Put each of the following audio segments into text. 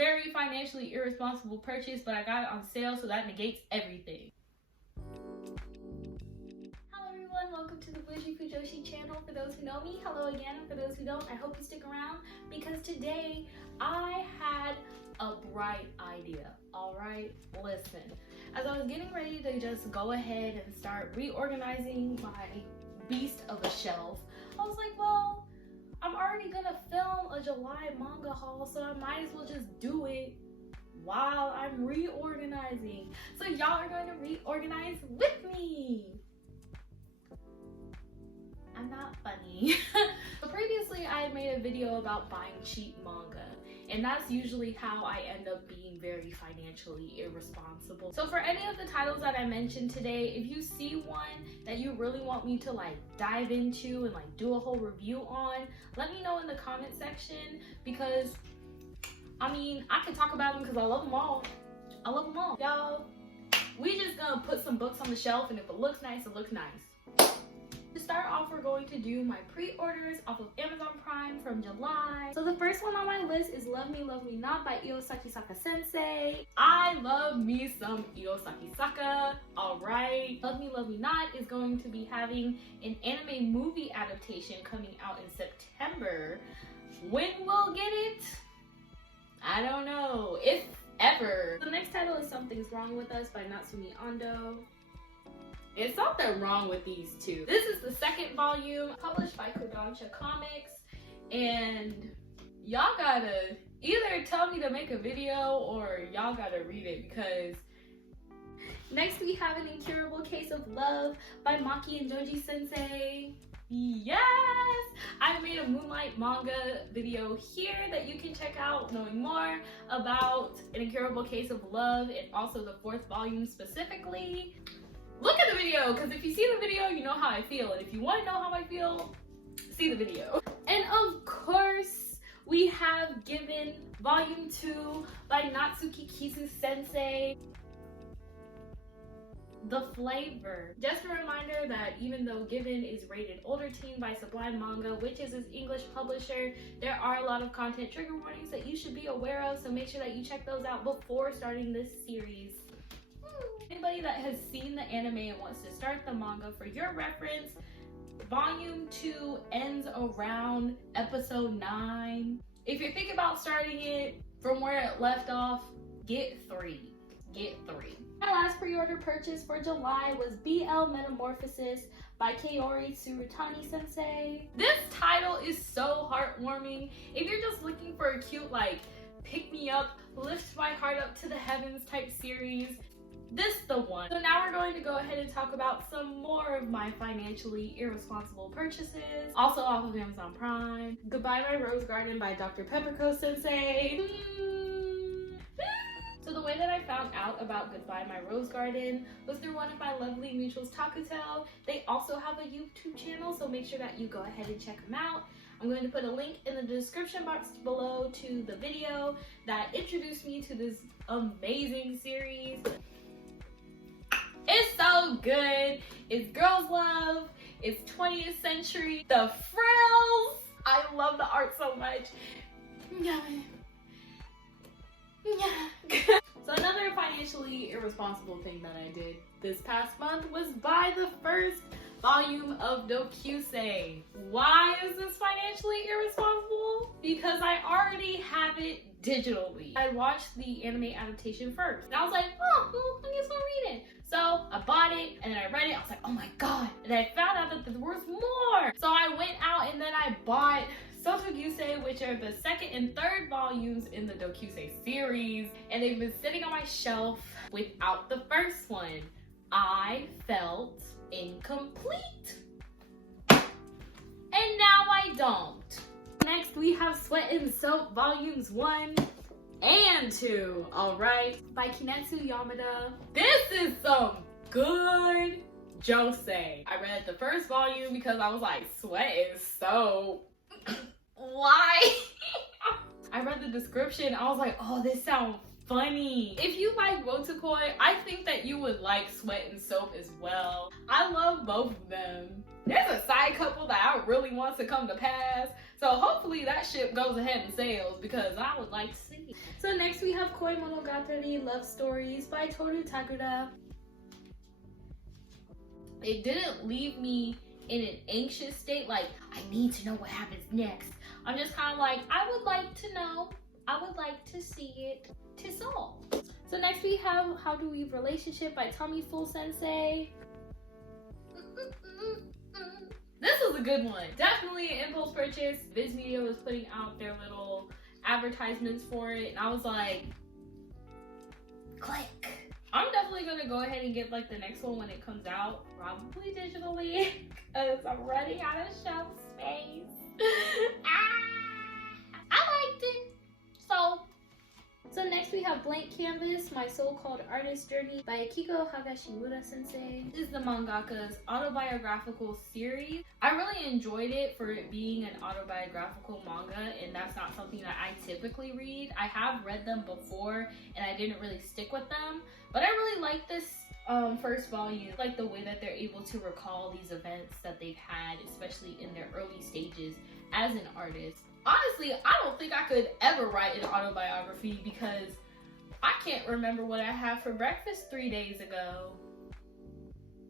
very financially irresponsible purchase, but I got it on sale, so that negates everything. Hello everyone, welcome to the Bougie Fujoshi channel. For those who know me, hello again. And for those who don't, I hope you stick around because today I had a bright idea. Alright, listen. As I was getting ready to just go ahead and start reorganizing my beast of a shelf, I was like, well, I'm already gonna film a July manga haul, so I might as well just do it while I'm reorganizing. So y'all are going to reorganize with me. I'm not funny. So previously I had made a video about buying cheap manga, and that's usually how I end up being very financially irresponsible. So for any of the titles that I mentioned today, if you see one that you really want me to like dive into and like do a whole review on, let me know in the comment section, because I mean, I can talk about them because I love them all. I love them all. Y'all, we just gonna put some books on the shelf, and if it looks nice, it looks nice. To start off, we're going to do my pre-orders off of Amazon Prime from July. So the first one on my list is Love Me Not by Iosaki Saka Sensei. I love me some Iosaki Saka, alright. Love Me Not is going to be having an anime movie adaptation coming out in September. When we'll get it, I don't know, if ever. The next title is Something's Wrong With Us by Natsumi Ando. There's something wrong with these two. This is the second volume, published by Kodansha Comics, and y'all gotta either tell me to make a video or y'all gotta read it, because next we have An Incurable Case of Love by Maki and Joji Sensei. Yes! I made a Moonlight manga video here that you can check out knowing more about An Incurable Case of Love and also the 4th volume specifically. Look at the video, because if you see the video, you know how I feel. And if you want to know how I feel, see the video. And of course, we have Given Volume 2 by Natsuki Kizu Sensei. The flavor. Just a reminder that even though Given is rated older teen by Sublime Manga, which is its English publisher, there are a lot of content trigger warnings that you should be aware of, so make sure that you check those out before starting this series. Anybody that has seen the anime and wants to start the manga, for your reference, Volume 2 ends around episode 9. If you're thinking about starting it from where it left off, get 3. Get 3. My last pre-order purchase for July was BL Metamorphosis by Kaori Tsurutani Sensei. This title is so heartwarming. If you're just looking for a cute, like, pick me up, lift my heart up to the heavens type series, this is the one. So now we're going to go ahead and talk about some more of my financially irresponsible purchases, also off of Amazon Prime. Goodbye My Rose Garden by Dr. Pepperco Sensei. So the way that I found out about Goodbye My Rose Garden was through one of my lovely mutuals, Takuto. They also have a YouTube channel, so make sure that you go ahead and check them out. I'm going to put a link in the description box below to the video that introduced me to this amazing series. It's so good. It's girls love. It's 20th century. The frills. I love the art so much. So another financially irresponsible thing that I did this past month was buy the first volume of Dokusei. Why is this financially irresponsible? Because I already have it digitally. I watched the anime adaptation first, and I was like, oh, well, I guess I'll read it. So I bought it, and then I read it. I was like, oh my god. And I found out that there was more. So I went out and then I bought Sotogusei, which are the 2nd and 3rd volumes in the Dokusei series, and they've been sitting on my shelf without the first one. I felt incomplete, and now I don't. Next we have Sweat and Soap volumes 1 and 2, alright, by Kinetsu Yamada. This is some good josei. I read the first volume because I was like, sweat is soap. Why? I read the description, I was like, oh, this sounds funny. If you like Wotakoi, I think that you would like Sweat and Soap as well. I love both of them. There's a side couple that I really want to come to pass. So hopefully that ship goes ahead and sails because I would like to see it. So next we have Koimonogatari Love Stories by Toru Takuto. It didn't leave me in an anxious state like, I need to know what happens next. I'm just kind of like, I would like to know. I would like to see it. Tis all. So next we have How to Weave Relationship by Tommy Full Sensei. This was a good one. Definitely an impulse purchase. Viz Media was putting out their little advertisements for it, and I was like, click. I'm definitely gonna go ahead and get like the next one when it comes out, probably digitally, because I'm running out of shelf space. I liked it. So next we have Blank Canvas, My So-Called Artist Journey by Akiko Higashimura Sensei. This is the mangaka's autobiographical series. I really enjoyed it for it being an autobiographical manga, and that's not something that I typically read. I have read them before and I didn't really stick with them, but I really like this first volume, like the way that they're able to recall these events that they've had, especially in their early stages as an artist. Honestly, I don't think I could ever write an autobiography because I can't remember what I had for breakfast 3 days ago.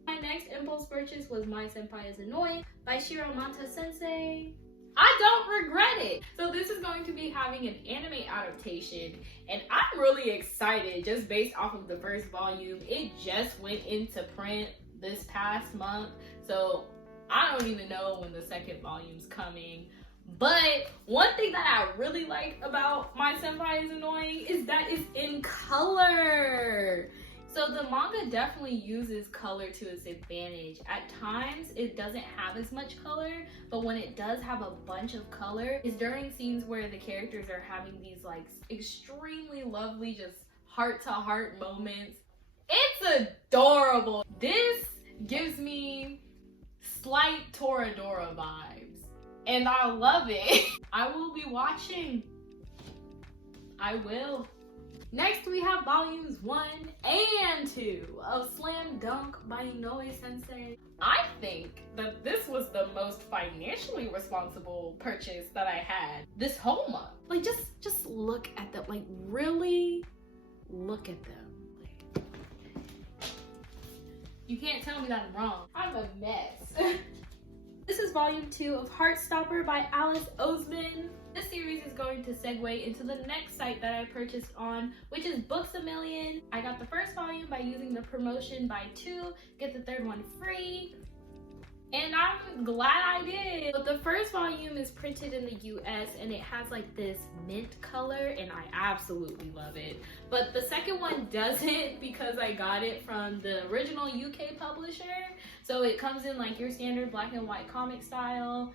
My next impulse purchase was My Senpai is Annoying by Shiromanta Sensei. I don't regret it. So this is going to be having an anime adaptation, and I'm really excited just based off of the first volume. It just went into print this past month, so I don't even know when the second volume's coming. But one thing that I really like about My Senpai is Annoying is that it's in color. So the manga definitely uses color to its advantage. At times, it doesn't have as much color, but when it does have a bunch of color, it's during scenes where the characters are having these like extremely lovely, just heart-to-heart moments. It's adorable. This gives me slight Toradora vibes. And I love it. I will be watching. I will. Next we have volumes 1 and 2 of Slam Dunk by Inoue Sensei. I think that this was the most financially responsible purchase that I had this whole month. Like just look at them. Like really look at them. Like, you can't tell me that I'm wrong. I'm a mess. This is volume 2 of Heartstopper by Alice Oseman. This series is going to segue into the next site that I purchased on, which is Books A Million. I got the first volume by using the promotion buy 2, get the third one free. And I'm glad I did. But the first volume is printed in the US and it has like this mint color and I absolutely love it. But the second one doesn't because I got it from the original UK publisher. So it comes in like your standard black and white comic style.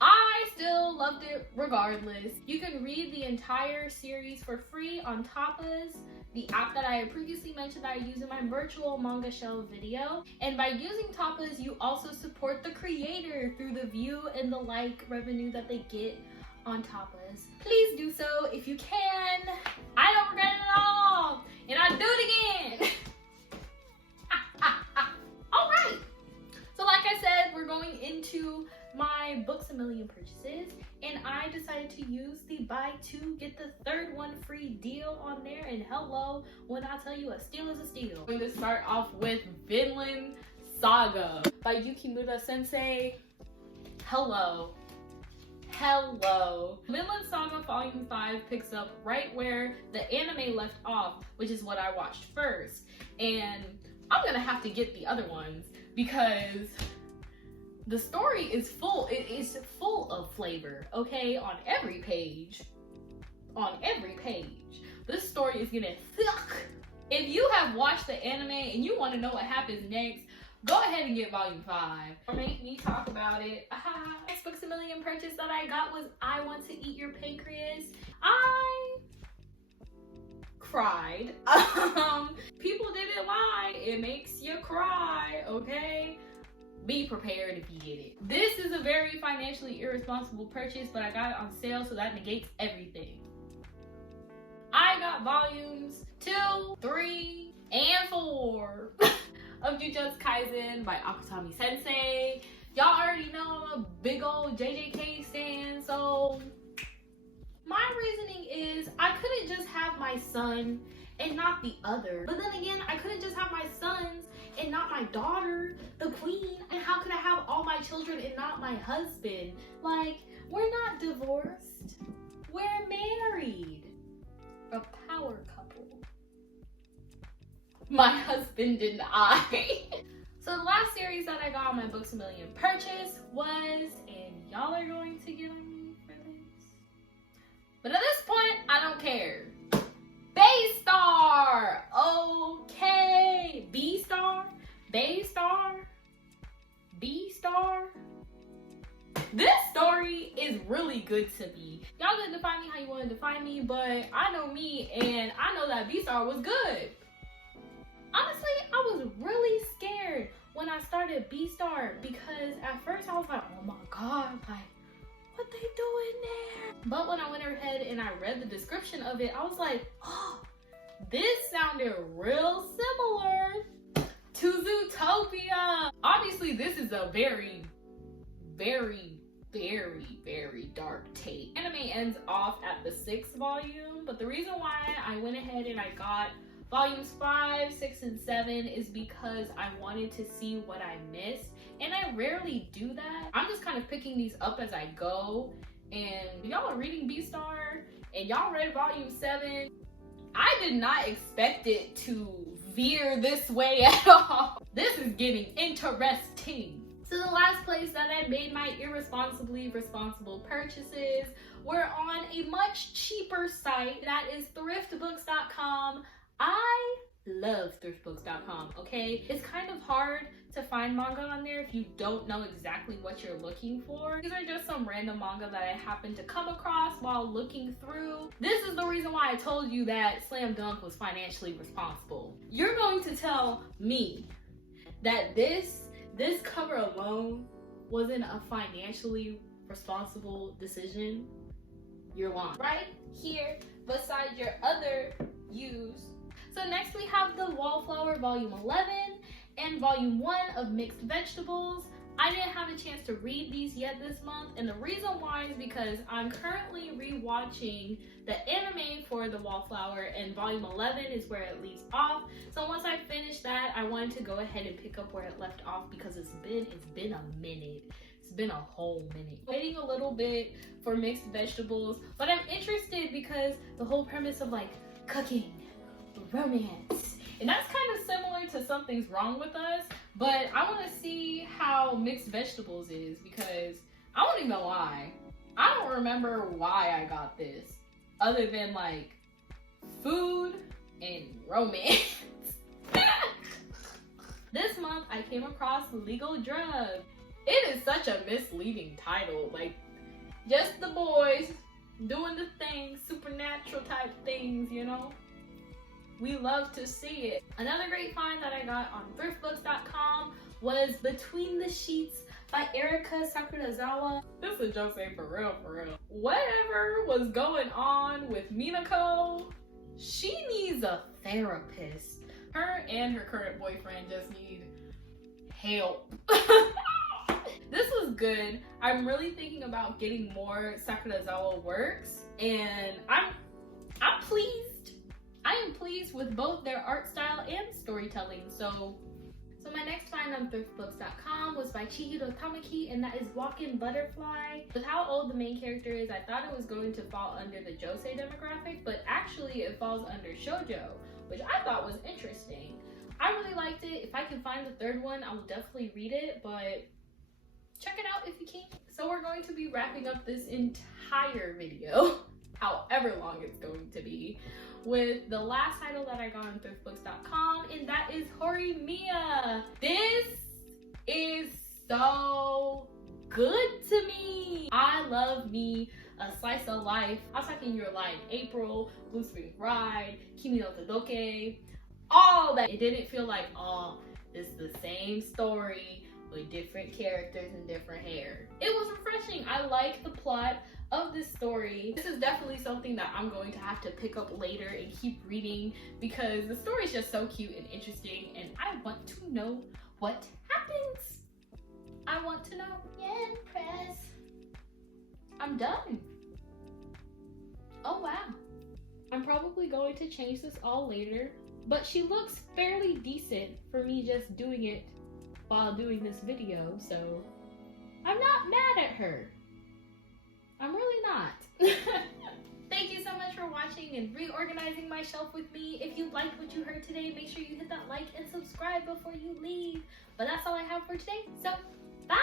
I still loved it regardless. You can read the entire series for free on Tapas, the app that I had previously mentioned that I use in my virtual manga shelf video. And by using Tapas, you also support the creator through the view and the like revenue that they get on Tapas. Please do so if you can. I don't regret it at all. And I'll do it again. All right. So like I said, we're going into my Books A Million purchases, and I decided to use the buy 2 get the third one free deal on there. And hello, when I tell you a steal is a steal. I'm going to start off with Vinland Saga by Yukimura Sensei. Hello. Vinland Saga Volume 5 picks up right where the anime left off, which is what I watched first. And I'm gonna have to get the other ones because the story is full. It is full of flavor, okay? On every page. This story is gonna suck. If you have watched the anime and you want to know what happens next, go ahead and get volume 5. Or make me talk about it. Next Books A Million purchase that I got was I Want to Eat Your Pancreas. I cried. People didn't lie. It makes you cry, okay? Be prepared if you get it. This is a very financially irresponsible purchase, but I got it on sale, so that negates everything. I got volumes 2, 3, and 4 of Jujutsu Kaisen by Akutami Sensei. Y'all already know I'm a big old JJK stan, so my reasoning is I couldn't just have my son and not the other. But then again, I couldn't just have my sons and not my daughter, the queen. And how could I have all my children and not my husband? Like, we're not divorced. We're married. A power couple. My husband and I. So the last series that I got on my Books A Million purchase was, and y'all are going to get on me for this, but at this point, I don't care. Bstar! Okay. Bstar? Bstar? Bstar? This story is really good to me. Y'all can define me how you want to define me, but I know me and I know that Bstar was good. Honestly, I was really scared when I started Bstar because at first I was like, oh my god, like, what they doing there? But when I went ahead and I read the description of it, I was like, oh, this sounded real similar to Zootopia. Obviously, this is a very, very, very, very dark take. Anime ends off at the 6th volume, but the reason why I went ahead and I got volumes 5, 6, and 7 is because I wanted to see what I missed, and I rarely do that. I'm just kind of picking these up as I go, and y'all are reading Beastar, and y'all read volume 7. I did not expect it to veer this way at all. This is getting interesting. So the last place that I made my irresponsibly responsible purchases were on a much cheaper site, that is thriftbooks.com. I love thriftbooks.com, okay? It's kind of hard to find manga on there if you don't know exactly what you're looking for. These are just some random manga that I happened to come across while looking through. This is the reason why I told you that Slam Dunk was financially responsible. You're going to tell me that this cover alone wasn't a financially responsible decision? You're lying. Right here beside your other use. So next we have the Wallflower volume 11 and volume 1 of Mixed Vegetables. I didn't have a chance to read these yet this month, and the reason why is because I'm currently rewatching the anime for the Wallflower, and volume 11 is where it leaves off. So once I finish that, I wanted to go ahead and pick up where it left off because it's been a minute. It's been a whole minute. Waiting a little bit for Mixed Vegetables, but I'm interested because the whole premise of like cooking, romance, and that's kind of similar to Something's Wrong with Us, but I want to see how Mixed Vegetables is because I won't even lie, I don't remember why I got this other than like food and romance. This month I came across Legal Drug. It is such a misleading title, like just the boys doing the things, supernatural type things, you know? We love to see it. Another great find that I got on thriftbooks.com was Between the Sheets by Erika Sakurazawa. This is Jose for real, for real. Whatever was going on with Minako, she needs a therapist. Her and her current boyfriend just need help. This was good. I'm really thinking about getting more Sakurazawa works, and I'm pleased. I am pleased with both their art style and storytelling. So my next find on thriftbooks.com was by Chihiro Tamaki, and that is Walkin Butterfly. With how old the main character is, I thought it was going to fall under the Josei demographic, but actually it falls under shoujo, which I thought was interesting. I really liked it. If I can find the third one, I will definitely read it, but check it out if you can. So we're going to be wrapping up this entire video, however long it's going to be, with the last title that I got on thriftbooks.com, and that is HoriMiya. This is so good to me. I love me a slice of life. I was talking Your Lie in April, Blue Spring Ride, Kimi no Todoke, all that. It didn't feel like, oh, it's the same story with different characters and different hair. It was refreshing. I like the plot of this story. This is definitely something that I'm going to have to pick up later and keep reading because the story is just so cute and interesting and I want to know what happens. I want to know. Yeah, press. I'm done. Oh wow. I'm probably going to change this all later, but she looks fairly decent for me just doing it while doing this video, so I'm not mad at her. I'm really not. Thank you so much for watching and reorganizing my shelf with me. If you liked what you heard today, make sure you hit that like and subscribe before you leave. But that's all I have for today, so bye!